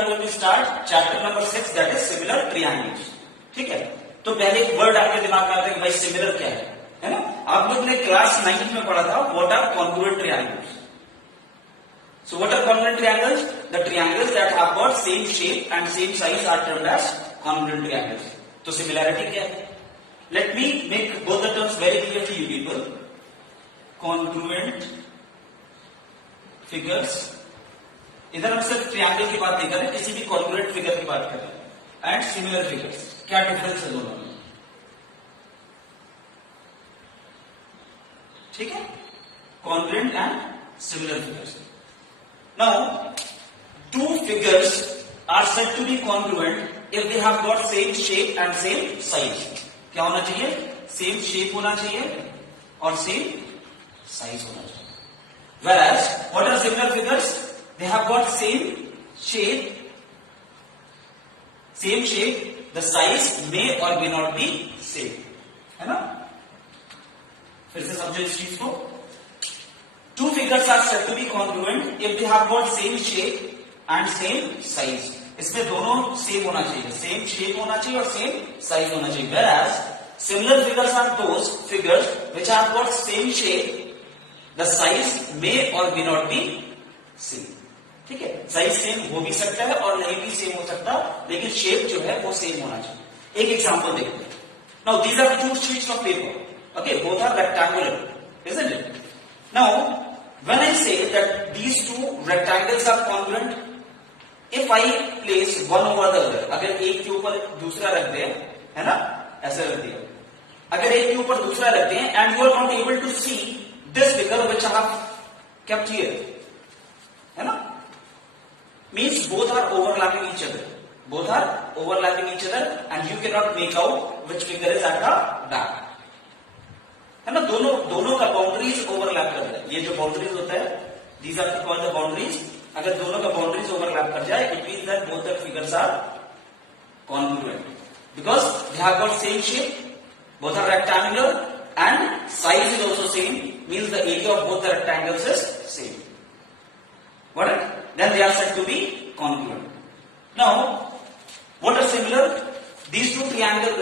Are going to start chapter number 6 that is similar triangles. ठीक है, तो पहले एक वर्ड आपके दिमाग में आता है कि भाई सिमिलर क्या है ना? आप लोग ने क्लास 9 में पढ़ा था what are congruent triangles. So what are congruent triangles? The triangles that have got same shape and same size are termed as congruent triangles. तो similarity क्या है? Let me make both the terms very clear to you people. Congruent figures. इधर हम सिर्फ triangle की बात नहीं कर रहे, किसी भी congruent फिगर की बात कर रहे हैं। एंड सिमिलर फिगर्स, क्या डिफरेंस है दोनों में? ठीक है, congruent and similar figures. Now, two figures are said to be congruent if they have got same shape and same size. क्या होना चाहिए? Same shape होना चाहिए और same size होना चाहिए. Whereas, what are similar figures? They have got same shape, the size may or may not be same. है ना? फिर से समझो इस चीज को. Two figures are said to be congruent if they have got same shape and same size. इसमें दोनों सेम होना चाहिए, सेम शेप होना चाहिए और सेम साइज होना चाहिए. Whereas similar figures are those figures which have got same shape, the size may or may not be same. ठीक है, साइज सेम हो भी सकता है और नहीं भी सेम हो सकता, लेकिन शेप जो है वो सेम होना चाहिए. एक एग्जांपल देखते हैं. Now these are two sheets of paper. Okay, both are rectangular, isn't it? Now when I say that these two rectangles are congruent, if I place one over the other, अगर एक के ऊपर दूसरा रख दे, है ना, ऐसे रख दिया, अगर एक के ऊपर दूसरा रख दे and you are not able to see this figure which I have kept here, है ना, means both are overlapping each other, and you cannot make out which figure is at the back. है ना, दोनों का boundaries overlap कर रहा है. ये जो बाउंड्रीज होता है, these are called the boundaries. अगर दोनों का बाउंड्रीज ओवरलैप कर जाए, it means that both the figures are congruent because they have got same shape, both are rectangular and size is also same, means the area of both the rectangles is same. What it? Then they are said to be congruent. Now what are similar? These two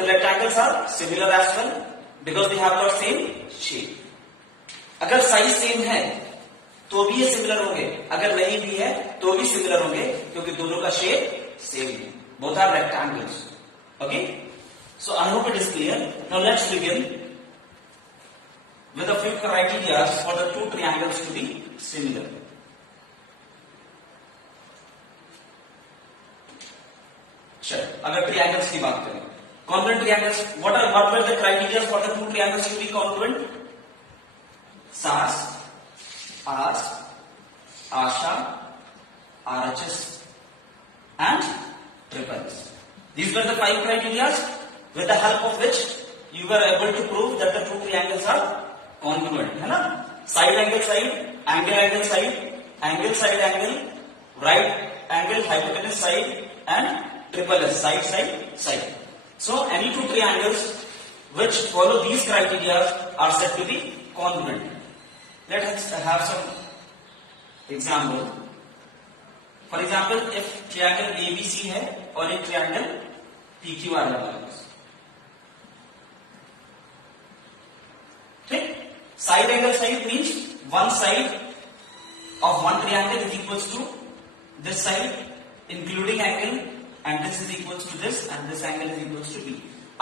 rectangles are similar as well because they have got same shape. अगर size same है तो भी ये similar होंगे, अगर नहीं भी है तो भी सिमिलर होंगे, क्योंकि दोनों का शेप सेम है. Both are rectangles. Okay, so I hope it is clear. Now let's begin with a few criteria for the two triangles to be similar. चलो, अगर ट्रायंगल्स की बात करें, congruent triangles, what were the criteria for the two triangles to be congruent? SAS, AS, ASHA, RHS and triple S. These were the 5 criteria with the help of which you were able to prove that the two triangles are congruent. है ना? Side angle side, angle side, angle side angle, right angle hypotenuse side and triple S, side. So any two triangles which follow these criteria are said to be congruent. Let us have some example. For example, if triangle ABC है और एक triangle PQR है हमारे पास, ठीक? Side angle side means one side of one triangle is equals to this side including angle, and this is equals to this and this angle is equals to B.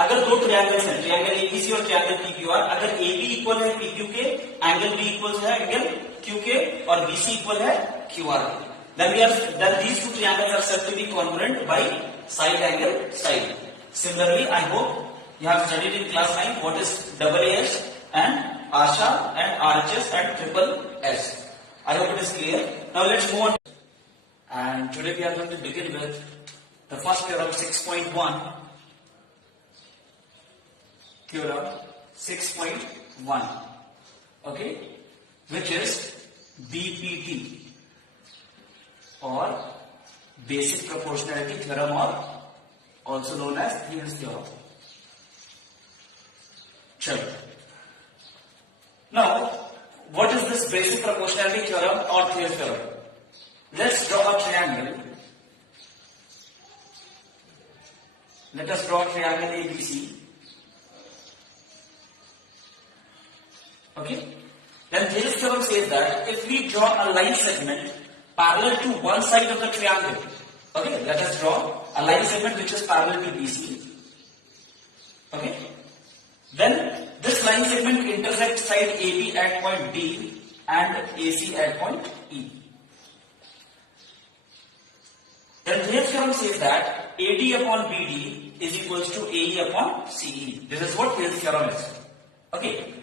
अगर दो triangles हैं, triangle ABC और triangle PQR, अगर AB equal है PQ के, angle B equal है angle Q के और BC इक्वल है QR के, then these two triangles are said to be congruent by side angle side. Similarly, I hope you have studied in class 9 what is AAS and ASHA and RHS and triple S. I hope it is clear. Now let's move on. And today we are going to begin with the first theorem 6.1. Theorem 6.1. Okay, which is BPT or basic proportionality theorem, or also known as Thieves theorem. Chalo. Now, what is this basic proportionality theorem or Thieves theorem? Let's draw a triangle Let us draw triangle ABC. Okay. Then Thales theorem says that if we draw a line segment parallel to one side of the triangle, okay, let us draw a line segment which is parallel to BC. Okay. Then this line segment intersects side AB at point D and AC at point E. Then Thales theorem says that AD upon BD is equals to AE upon CE. This is what Thales theorem is. Okay.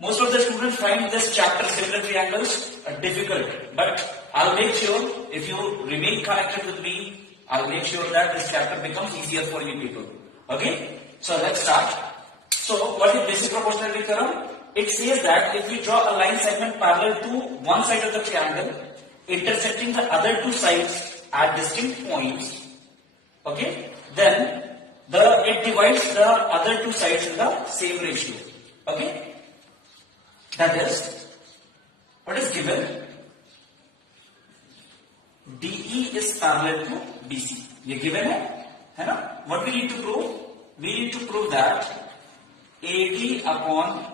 Most of the students find this chapter similar triangles difficult, but I'll make sure if you remain connected with me, I'll make sure that this chapter becomes easier for you people. Okay? So let's start. So what is basic proportionality theorem? It says that if we draw a line segment parallel to one side of the triangle, intersecting the other two sides at distinct points, okay, then it divides the other two sides in the same ratio. Okay? That is, what is given? DE is parallel to BC. ये given है ना? What we need to prove? We need to prove that AD upon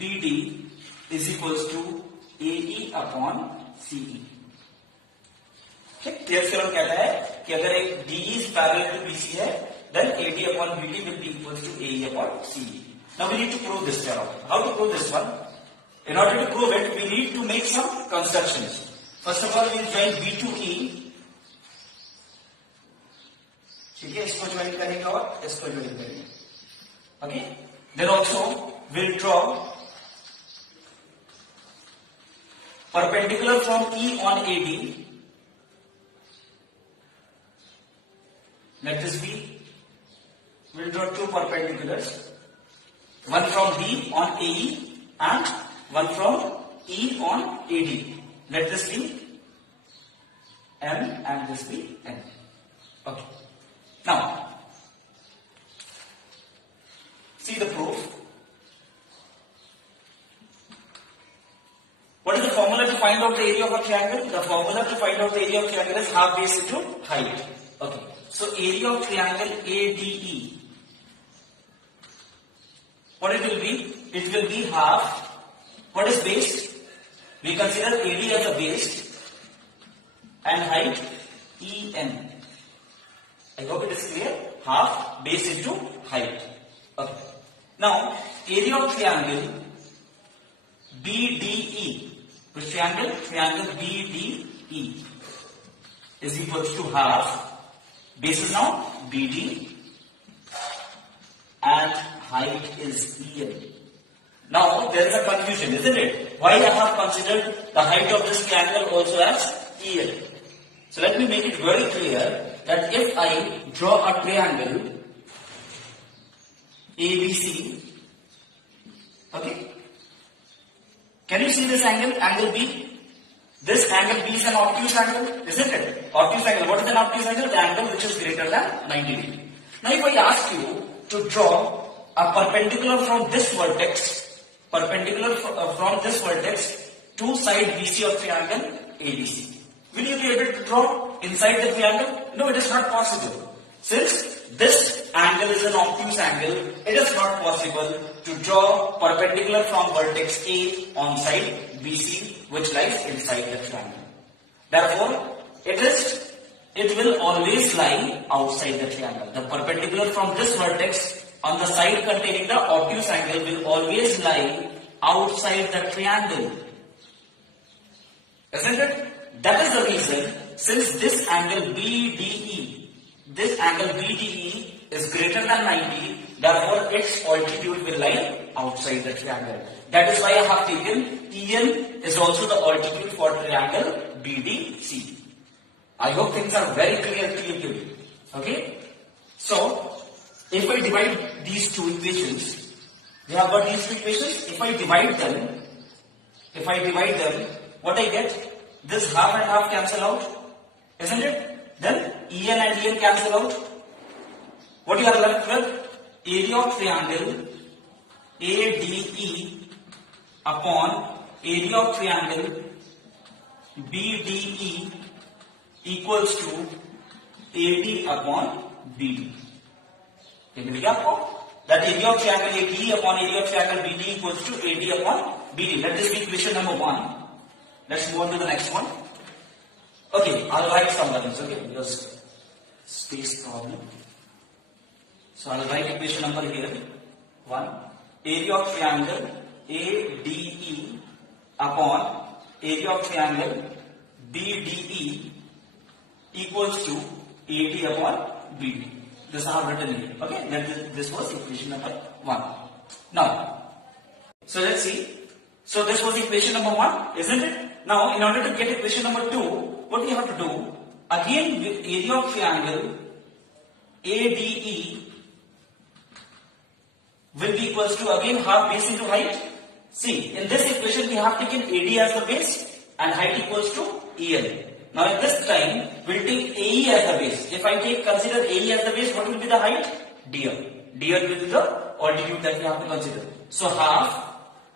BD is equals to AE upon CE. ठीक, Thales theorem कहता है कि अगर एक DE is parallel to BC है, then AD upon BD will be equals to AE upon CE. Now we need to prove this theorem. How to prove this one? In order to prove it, we need to make some constructions. First of all, we will join B to E. ठीक है, इसको join करेंगे और इसको join करेंगे. Okay? Then also we'll draw perpendicular from E on AD. Let this be. We'll draw two perpendiculars. One from D on AE and one from E on AD. Let this be M and this be N. Okay. Now, see the proof. What is the formula to find out the area of a triangle? The formula to find out the area of triangle is half base into height. Okay. So area of triangle ADE. What it will be? It will be half. What is base? We consider AD as a base and height EN. I hope it is clear. Half base into height. Okay. Now, area of triangle BDE. Which triangle? Triangle BDE is equals to half. Base is now BD and height is EN. Now there is a confusion, isn't it? Why I have considered the height of this triangle also as EN? So let me make it very clear that if I draw a triangle ABC, okay? Can you see this angle? Angle B. This angle B is an obtuse angle, isn't it? Obtuse angle. What is an obtuse angle? The angle which is greater than 90 degrees. Now if I ask you to draw a perpendicular from this vertex, to side BC of triangle ABC. Will you be able to draw inside the triangle? No, it is not possible. Since this angle is an obtuse angle, it is not possible to draw perpendicular from vertex A on side BC which lies inside the triangle. Therefore, it will always lie outside the triangle. The perpendicular from this vertex on the side containing the obtuse angle will always lie outside the triangle. Isn't it? That is the reason, since this angle BDE is greater than 90, therefore its altitude will lie outside the triangle. That is why I have taken EN is also the altitude for triangle BDC. I hope things are very clear to you. Okay? So, if I divide these two equations, we have got these two equations. If I divide them, what I get? This half and half cancel out, isn't it? Then EN and EN cancel out. What you are left with? Area of triangle ADE upon area of triangle BDE equals to AD upon BD. ये मिल गया आपको? That area of triangle ADE upon area of triangle BD equals to AD upon BD. Let this be equation number 1. Let's move on to the next one. Okay, I'll write some values, okay, because space problem. So I'll write equation number here 1. Area of triangle ADE upon area of triangle BDE equals to AD upon BD. This I have written here. Okay, this was equation number 1. Now, so let's see. So this was equation number 1, isn't it? Now, in order to get equation number 2, what we have to do? Again, with area of triangle ADE will be equals to again half base into height. See, in this equation we have taken AD as the base and height equals to EL. Now at this time we'll take AE as the base. If I consider AE as the base, what will be the height? DR. DR will be the altitude that we have to consider. So half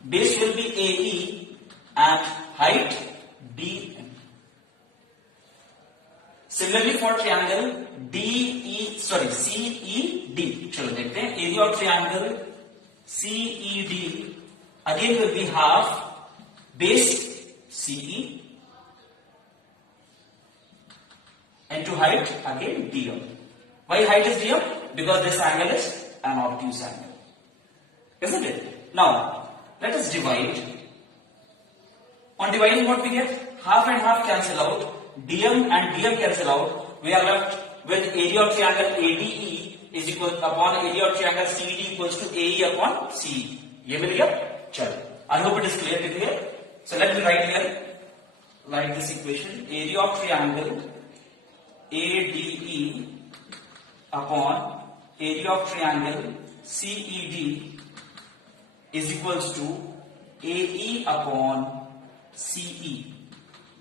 base will be AE and height DM. Similarly for triangle CED. चलो देखते हैं. Area of triangle CED again will be half base CE into height again DM. Why height is DM? Because this angle is an obtuse angle, isn't it? Now let us divide. On dividing, what we get? Half and half cancel out. DM and DM cancel out. We are left with area of triangle ADE is equal upon area of triangle CED equals to AE upon CE. ये मिल गया? चलो. I hope it is clear to you. So let me write here. Write this equation. Area of triangle ADE upon area of triangle CED is equals to AE upon CE.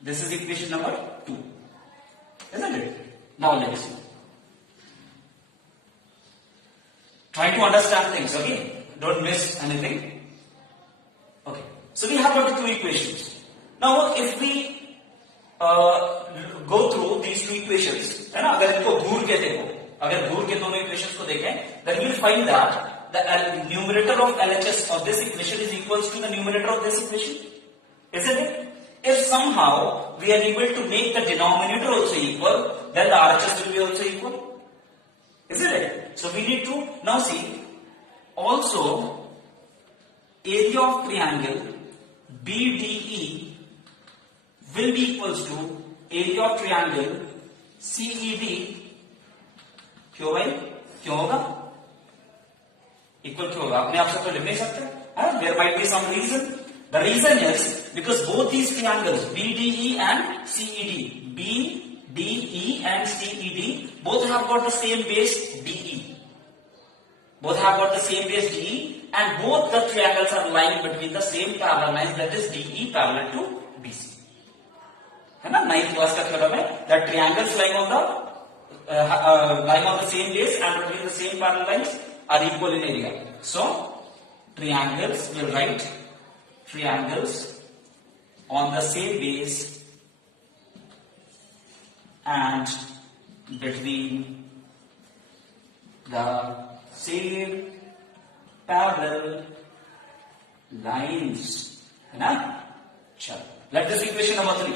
This is equation number 2, isn't it? Now let's see. Try to understand things, okay? Don't miss anything. Okay. So we have got two equations. Now if we go through these two equations, है ना? अगर इनको घूर के देखो, अगर घूर के दोनों equations को देखें, then you will find that the numerator of LHS of this equation is equals to the numerator of this equation, isn't it? If somehow we are able to make the denominator also equal, then the RHS will be also equal, isn't it? So we need to now see also area of triangle BDE will be equals to area of triangle CED. क्यों भाई? क्यों होगा? Equal क्यों होगा? अपने आप से तो लिख नहीं सकते? There might be some reason. The reason is because both these triangles BDE and CED, BDE and CED, both have got the same base DE. Both have got the same base DE, and both the triangles are lying between the same parallel lines, that is DE parallel to BC. है ना? 9th class का theorem है that triangles lying on the same base and between the same parallel lines are equal in area. So triangles, we'll write triangles on the same base and between the same parallel lines. है ना? चलो. Let this equation number 3.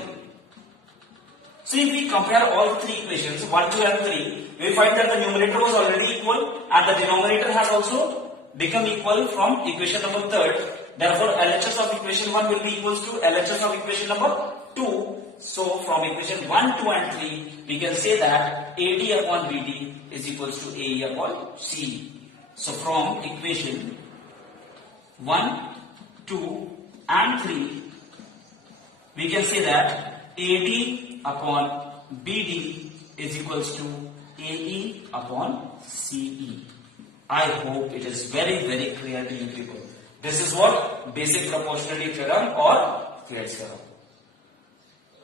So if we compare all three equations, 1, 2 and 3, we find that the numerator was already equal and the denominator has also become equal from equation number 3. Therefore, LHS of equation 1 will be equals to LHS of equation number 2. So from equation 1, 2 and 3, we can say that AD upon BD is equals to AE upon CE. So from equation 1, 2 and 3, we can say that AD upon BD is equals to AE upon CE. I hope it is very, very clear to you people. This is what? Basic proportionality theorem or Thwaites theorem.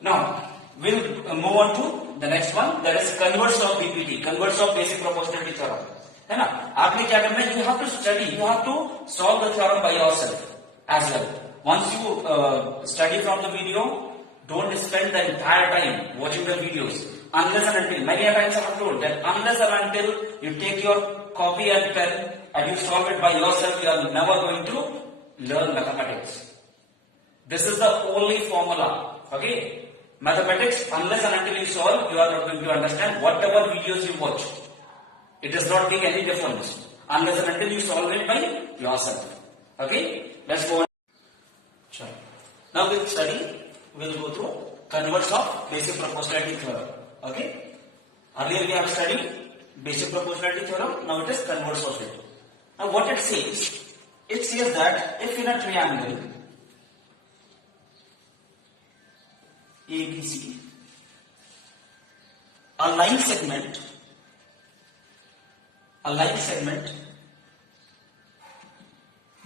Now, we'll move on to the next one, that is converse of BPT, converse of basic proportionality theorem. है ना? आपने क्या करना है? You have to study, you have to solve the theorem by yourself as well. Once you study from the video, don't spend the entire time watching the videos. unless and until, many times I have told that unless and until you take your copy and pen and you solve it by yourself, you are never going to learn mathematics. This is the only formula. Okay, mathematics, unless and until you solve, you are not going to understand whatever videos you watch. It does not make any difference unless and until you solve it by yourself. Okay, let's go on. Sure. Now we'll study, we'll go through converse of basic proportionality theorem. Okay, earlier we have studied basic proportionality theorem, now it is converse of it. Now what it says that if in a triangle ABC, a line segment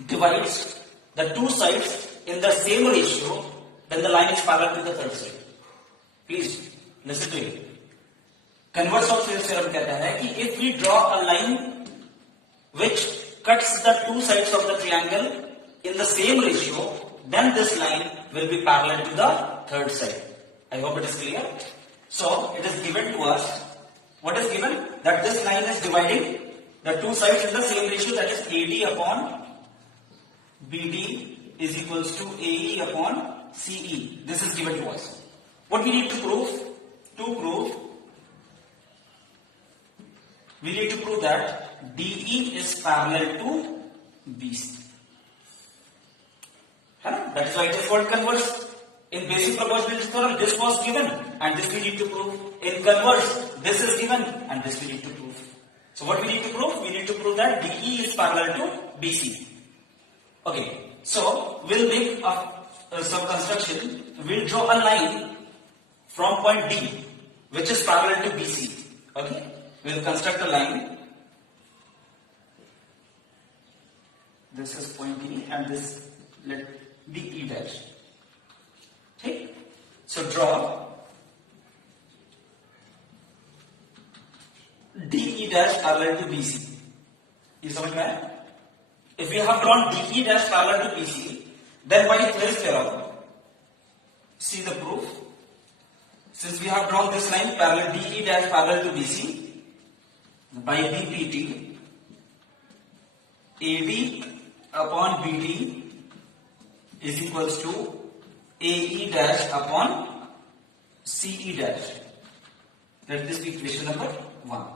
divides the two sides in the same ratio, then the line is parallel to the third side. Please listen to it. Converse of theorem कहता है कि if we draw a line which cuts the two sides of the triangle in the same ratio, then this line will be parallel to the third side. I hope it is clear. So it is given to us. What is given? That this line is dividing the two sides in the same ratio, that is AD upon BD is equals to AE upon CE. This is given to us. What we need to prove? We need to prove that DE is parallel to BC. That is why it is called converse. In basic proportionality theorem, this was given and this we need to prove. In converse, this is given and this we need to prove. So what we need to prove? We need to prove that DE is parallel to BC. Okay, so we'll make some construction. We'll draw a line from point D which is parallel to BC. Okay, we'll construct a line. This is point D and this let be E dash. Okay, so draw DE dash parallel to BC. You समझ में आया? If we have drawn DE dash parallel to BC, then by Thales theorem, see the proof. Since we have drawn this line parallel DE dash parallel to BC, by DPT, AD upon BD is equals to AE dash upon CE dash. Let this be equation number 1.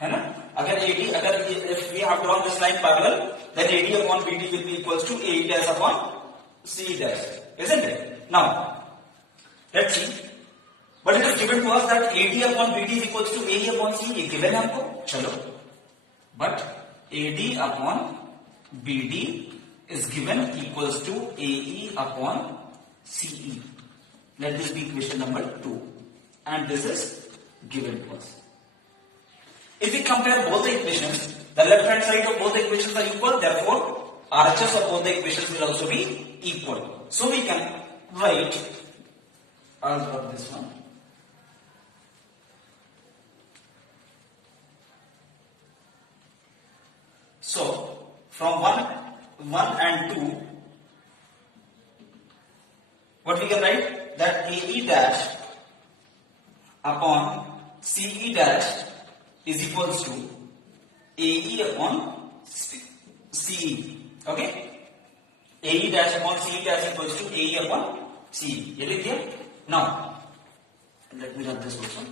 है ना? If we have drawn this line parallel, then AD upon BD will be equals to AE dash upon CE dash, isn't it? Now, let's see. But it is given to us that AD upon BD is equals to AE upon CE. ये given है हमको, चलो. But AD upon BD is given equals to AE upon CE. Let this be equation number 2. And this is given to us. If we compare both the equations, the left hand side of both the equations are equal, therefore RHS of both the equations will also be equal. So we can write as per this one. So from 1 and 2, what we can write? That AE dash upon CE dash is equals to AE upon CE. Okay? AE dash upon CE dash equals to AE upon CE. ये लिख दिया? Now, let me write this also.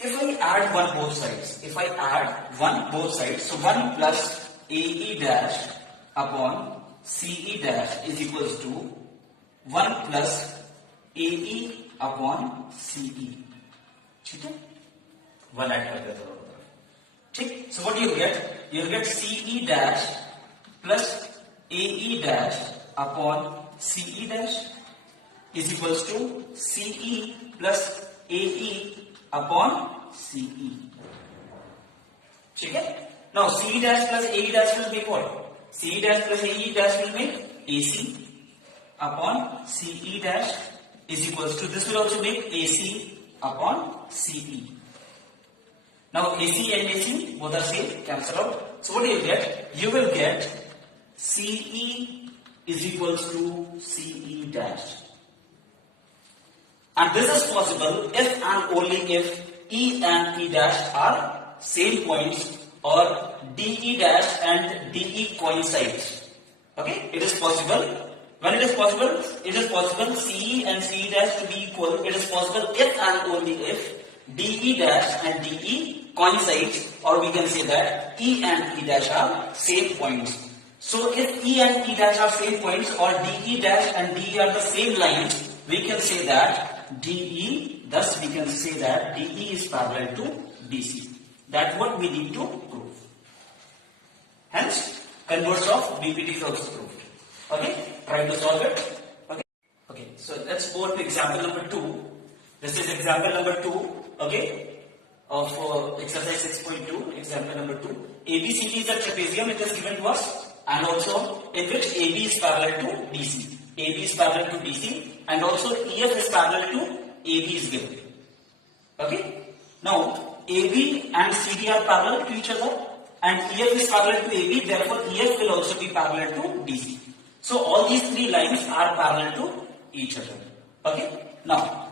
If I add 1 both sides, so 1 plus AE dash upon CE dash is equals to 1 plus AE upon CE. ठीक है? 1 add कर देता हूँ. ठीक? So what do you get? You get CE dash plus AE dash upon CE dash is equals to CE plus AE upon CE. ठीक है? Now CE dash plus AE dash will make what? CE dash plus AE dash will make AC upon CE dash is equals to, this will also make AC upon CE. Now AC and AC both are same, cancel out. So what do you get? You will get CE is equals to CE dash. And this is possible if and only if E and E dash are same points or DE dash and DE coincide. Okay, it is possible. When it is possible CE and CE dash to be equal. It is possible if and only if DE dash and DE coincides, or we can say that E and E dash are same points. So if E and E dash are same points or DE dash and DE are the same lines, we can say that DE, thus we can say that DE is parallel to DC. That's what we need to prove. Hence, converse of BPT is also proved. Okay, try to solve it. Okay, so let's go to example number 2. This is example number 2, okay, of exercise 6.2, example number 2. ABCD is a trapezium, it is given to us, and also in which AB is parallel to DC. AB is parallel to DC, and also EF is parallel to AB is given. Okay, now AB and CD are parallel to each other, and EF is parallel to AB, therefore EF will also be parallel to DC. So all these three lines are parallel to each other. Okay, now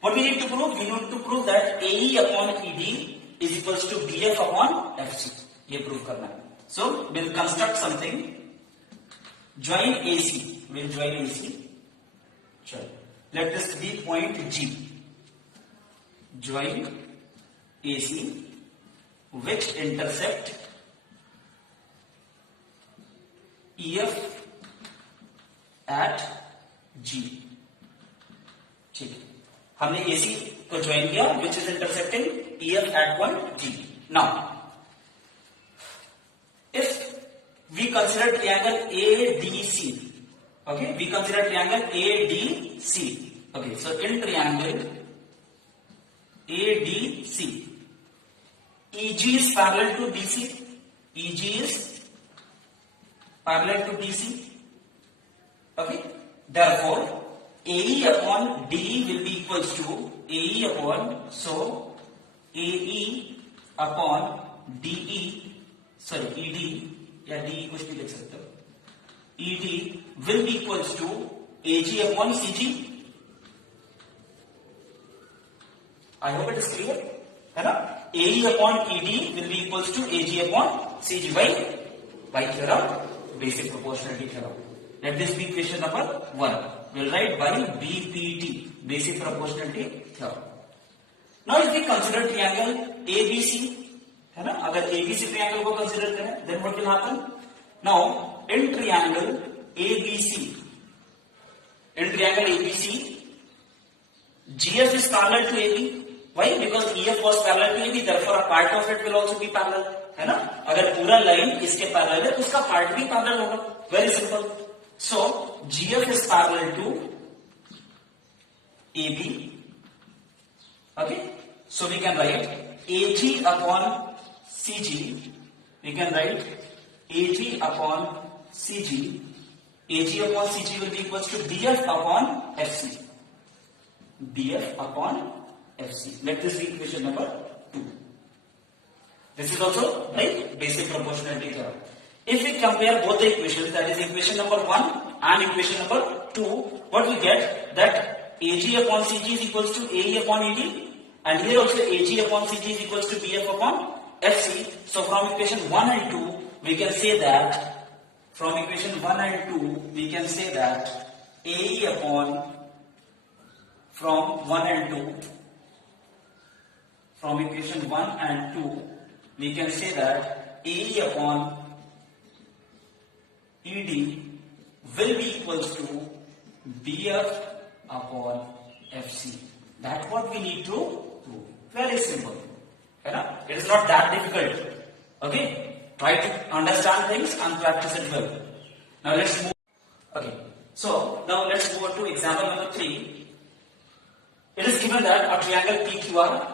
what we need to prove? We need to prove that AE upon ED is equals to BF upon FC. ये prove करना है. So we'll construct something. Join AC. We'll join AC. Sure. Let this be point G. Join AC which intersect EF at G. ठीक है, हमने AC को join किया which is intersecting EF at point G. Now, if we consider triangle ADC, okay, we consider triangle ADC. Okay, so in triangle ADC, EG is parallel to DC. EG is parallel to DC. Okay, therefore AE upon DE will be equals to AE upon, so AE upon DE, sorry ED या DE कुछ भी लिख सकते हो, ED will be equals to AG upon CG. I hope it is clear, है ना? AE upon ED will be equals to AG upon CG by theorem, basic proportionality theorem. Let this be equation number 1. We'll write by BPT, basic proportionality theorem. Now if we consider triangle ABC, है ना? अगर ABC triangle को consider करें, then what will happen? Now in triangle ABC, GF is parallel to AB. Why? Because EF was parallel to AB, therefore a part of it will also be parallel, है ना? अगर पूरा line इसके parallel है, तो उसका part भी parallel होगा. Very simple. So GF is parallel to AB. Okay, so we can write AG upon CG. We can write AG upon CG. AG upon CG will be equals to BF upon FC. BF upon FC. Let this be equation number 2. This is also right, basic proportionality theorem. If we compare both the equations, that is equation number 1 and equation number 2, what we get? That AG upon CG is equals to AE upon ED, and here also AG upon CG is equals to BF upon FC. So from equation 1 and 2, we can say that AE upon, from 1 and 2, from equation 1 and 2, we can say that AE upon ED will be equals to BF upon FC. That's what we need to prove. Very simple. It is not that difficult. Okay? Try to understand things and practice it well. Now let's move. Okay. So now let's move on to example number 3. It is given that a triangle PQR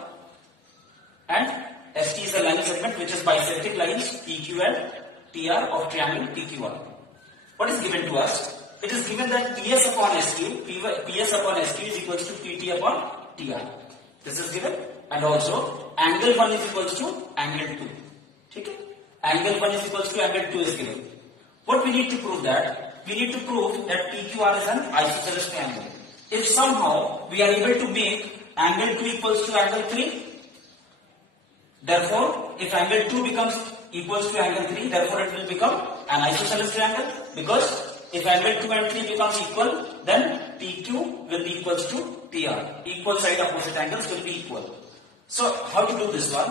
and ST is a line segment which is bisecting lines PQ and TR of triangle PQR. What is given to us? It is given that PS upon SQ is equals to PT upon TR. This is given, and also angle 1 is equals to angle 2. Okay? Angle 1 is equals to angle 2 is given. What we need to prove that we need to prove that PQR is an isosceles triangle. If somehow we are able to make angle 2 equals to angle 3, therefore if angle 2 becomes equals to angle 3, therefore it will become an isosceles triangle, because if angle 2 and 3 becomes equal, then PQ will be equals to PR. Equal side opposite angles will be equal. So how to do this one?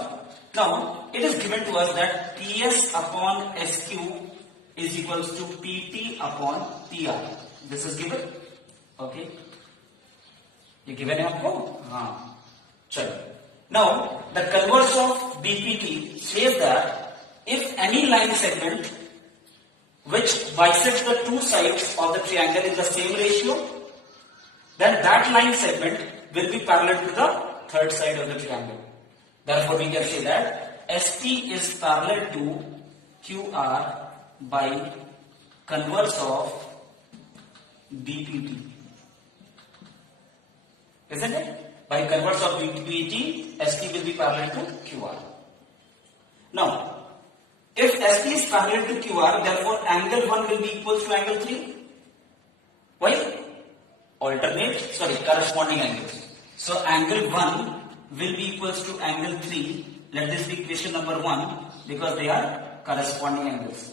Now it is given to us that PS upon SQ is equals to PT upon PR. This is given. Okay. ये given है आपको? हाँ. चलो. Now the converse of BPT says that if any line segment which bisects the two sides of the triangle in the same ratio, then that line segment will be parallel to the third side of the triangle. Therefore, we can say that ST is parallel to QR by converse of BPT. Isn't it? By converse of BPT, ST will be parallel to QR. Now, if ST is parallel to QR, therefore angle 1 will be equal to angle 3. Why? Corresponding angles. So angle 1 will be equals to angle 3. Let this be equation number 1 because they are corresponding angles.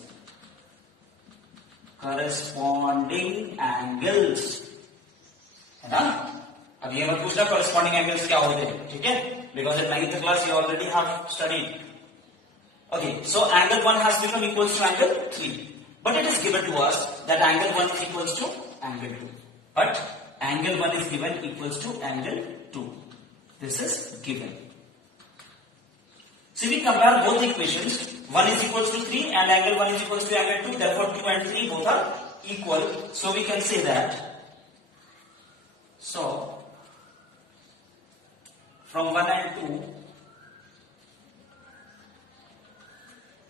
Corresponding angles. है ना? अब ये मत पूछना corresponding angles क्या होते हैं, ठीक है? Because in 9th class you already have studied. Okay, so angle 1 has become equals to angle 3. But it is given to us that angle 1 is equals to angle 2. But angle 1 is given equals to angle 2. This is given. So we compare both equations. 1 is equals to 3 and angle 1 is equals to angle 2. Therefore 2 and 3 both are equal. So we can say that. So from 1 and 2,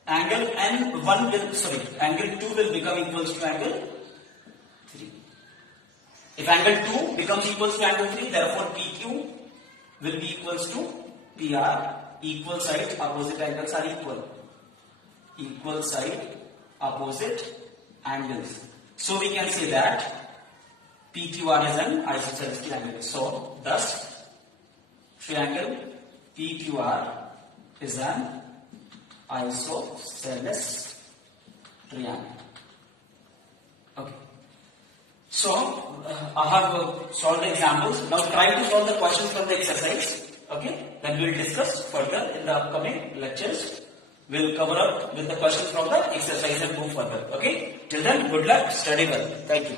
angle angle 2 will become equals to angle 3. If angle 2 becomes equals to angle 3, therefore PQ will be equals to PR. Equal side opposite angles are equal. Equal side opposite angles. So we can say that PQR is an isosceles triangle. So thus triangle PQR is an isosceles triangle. Okay. So I have solved the examples. Now try to solve the questions from the exercise. Okay. Then we will discuss further in the upcoming lectures. We will cover up with the questions from the exercise and move further. Okay. Till then, good luck. Study well. Thank you.